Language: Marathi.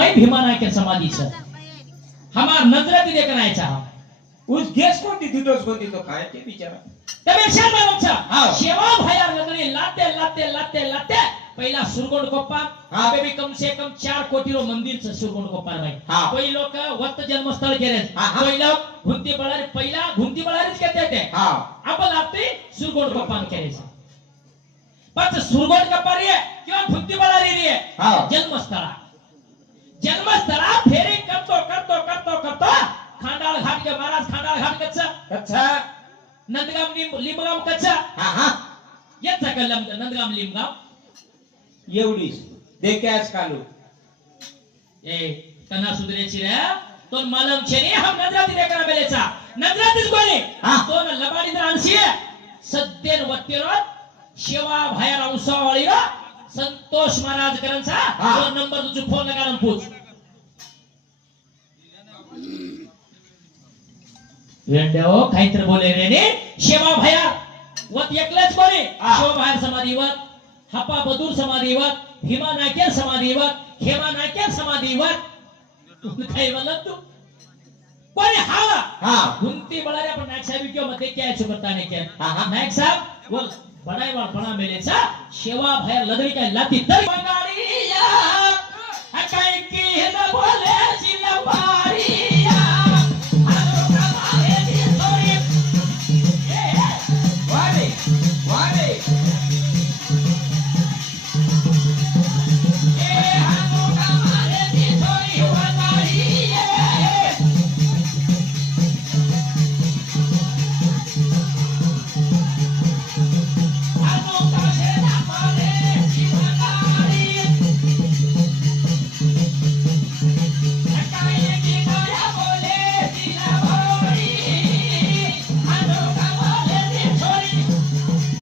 भाई भीमा नायक समाधीचं हमार नजरात देखनायचा उस गॅस कोणती दिदोस कोणती तो खायचे बिचारा तबे शर्माचा हां शेवा भयार लगने लाते लाते लाते लाते पहिला सुरगोंड कोप्पा हाँ। अबे भी कम से कम 4 कोटी रो मंदिर से सुरगोंड कोप्पा भाई हाँ। कोई लोग वक्त जन्मस्थळ केले हाँ। कोई लोग घुंती बळारी पहिला घुंती बळारीच कहते थे हां आपण आपली सुरगोंड कोप्पा केले पण सुरगोंड कोप्पा रे किंवा घुंती बळारी रे हां जन्मस्थळा फेरी करतो करतो करतो करतो खांडाळ घाट के महाराज खांडाळ घाट कच्चा अच्छा नंदगाम लिंबगाम कच्चा हां हां याचा कलम नंदगाम लिंबगाम एवढीच दे कॅश कालू ए तना सुधरेची रे तो मालम छे ने हम नजराती देखना बेलेचा नजरातीच कोणी हां तो न लबाडी रानसी सद्देन वत्तीरो शेवा भायर औसावाळी रो संतोष महाराज करंचा हां। तो नंबर तुझो फोन लगान पूछ वेंडेओ काहीतरी बोले रे ने शेवा भायर वत एकलेच कोणी हां। शेवा भायर समाधीवर हप्पा बदूर समाधीवर भीमा नायके समाधीवर हेमा नायके समाधीवर तू काय बोलत तू कोणी हा हां घुमती बळारे आपण नायक साहेब क्यों मध्ये क्या चुकता ने क्या हां हां नायक साहब वो बडाई वाळ बणा मेलेचा शेवा भायर लदरी काय लाती तर बंगाळी या